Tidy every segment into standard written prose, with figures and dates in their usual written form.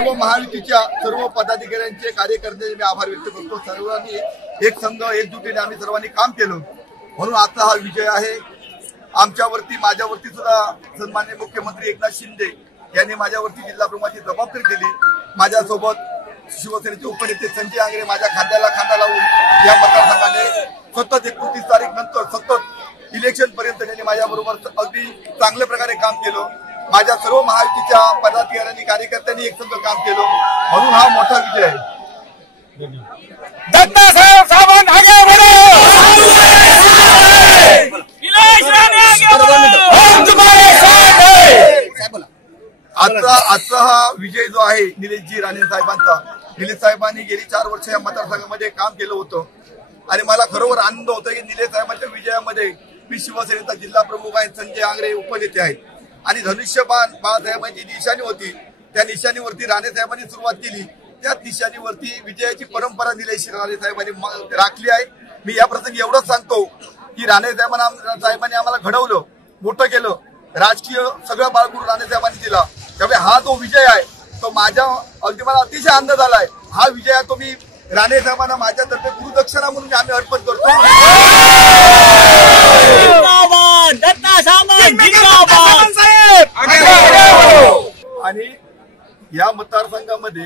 सर्व महायुतीच्या सर्व पदाधिकाऱ्यांचे कार्यकर्त्यांचे मी आभार व्यक्त करतो। सर्वांनी एक संघ एकजुटीने आम्ही सर्वांनी काम केलं म्हणून आता हा विजय आहे। आमच्यावरती माझ्यावरती सुद्धा सन्माननीय मुख्यमंत्री एकनाथ शिंदे यांनी माझ्यावरती जिल्हा प्रमुखाची जबाबदारी दिली। माझ्यासोबत शिवसेनेचे उपनेते संजय आंगरे माझ्या खांद्याला खांदा लावून या मतदारसंघाने सतत 29 तारीख नंतर सतत इलेक्शन पर्यंत त्यांनी माझ्याबरोबर अगदी चांगल्या प्रकारे काम केलं। माझ्या सर्व महायुतीच्या पदाधिकाऱ्यांनी कार्यकर्त्यांनी एक संघ काम केलं म्हणून हा मोठा विजय आहे। दत्ता साहेब आगे बढ़ो, हम तुम्हारे साथ हैं। आजचा हा विजय जो आहे निलेशजी राणे साहेबांचा, निलेश साहेबांनी गेली 4 वर्ष या मतदारसंघामध्ये काम केलं होतं आणि मला खरोखर आनंद होतो की निलेश साहेबांच्या विजयामध्ये मी शिवसेनेचा जिल्हा प्रमुख आहे, संजय आंगरे उपनेते आहेत आणि धनुष्यबाण बाळासाहेबांची जी निशाणी होती त्या निशाणीवरती राणे साहेबांनी सुरुवात केली। त्या निशाणीवरती विजयाची परंपरा निलेश राणे साहेबांनी राखली आहे। मी या प्रसंगी एवढंच सांगतो की राणे साहेबांनी आम्हाला घडवलं, मोठं केलं, राजकीय सगळं बाळगुरू राणे साहेबांनी दिला। त्यामुळे हा जो विजय आहे तो माझ्या अगदी मला अतिशय आनंद झालाय। हा विजय आहे तो मी राणे साहेबांना माझ्यातर्फे गुरुदक्षिणा म्हणून आम्ही अर्पण करतो। आणि या मतदारसंघामध्ये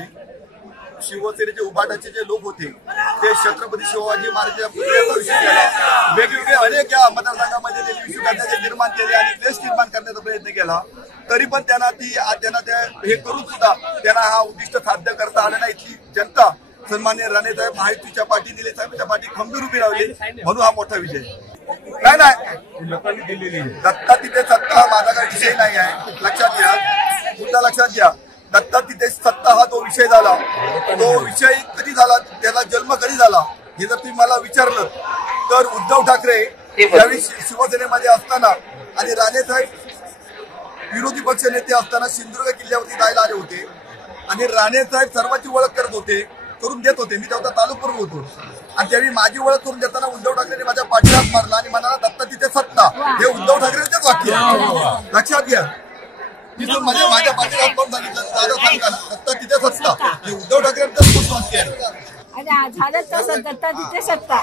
शिवसेनेचे उभाटाचे जे लोक होते ते छत्रपती शिवाजी महाराजांच्या पुतळ्याचा विषय केला, वेगवेगळे अनेक या मतदारसंघामध्ये त्यांनी विषय निर्माण केले आणि क्लेश निर्माण करण्याचा प्रयत्न केला, तरी पण त्यांना हे करून सुद्धा त्यांना हा उद्दिष्ट साध्य करता आलं नाही। इथली जनता सन्माननीय राणे साहेब महायुतीच्या पाठी निलेश साहेबांच्या पाठी खंबीर उभी राहिली म्हणून हा मोठा विजय। नाही लोकांनी दिलेली दत्ता तिथे सत्ता हा माझा काही विषय नाही आहे, लक्षात घ्या, मुद्दा लक्षात घ्या। दत्ता तिथे सत्ता हा तो विषय झाला, तो विषय कधी झाला, त्याला जन्म कधी झाला हे जर तुम्ही मला विचारलं तर उद्धव ठाकरे ज्यावेळी शिवसेनेमध्ये असताना आणि राणे साहेब विरोधी पक्ष नेते असताना सिंधुदुर्ग किल्ल्यावरती जायला आले होते आणि राणे साहेब सर्वांची ओळख करत होते, करून देत होते। मी तेव्हा तालुक्यावर होतो आणि त्यावेळी माझी ओळख करून देताना उद्धव ठाकरेंनी माझ्या पाठीहात मारला आणि म्हणाला दत्ता तिथे सत्ता, हे उद्धव ठाकरेंचेच वाक्य लक्षात घ्या। तिथून माझ्या पाठीहात करून सांगितलं दादा सांगा दत्ता तिथे सत्ता, हे उद्धव ठाकरेंचेच वाक्य आहे। झालं तसं दत्ता तिथे सत्ता।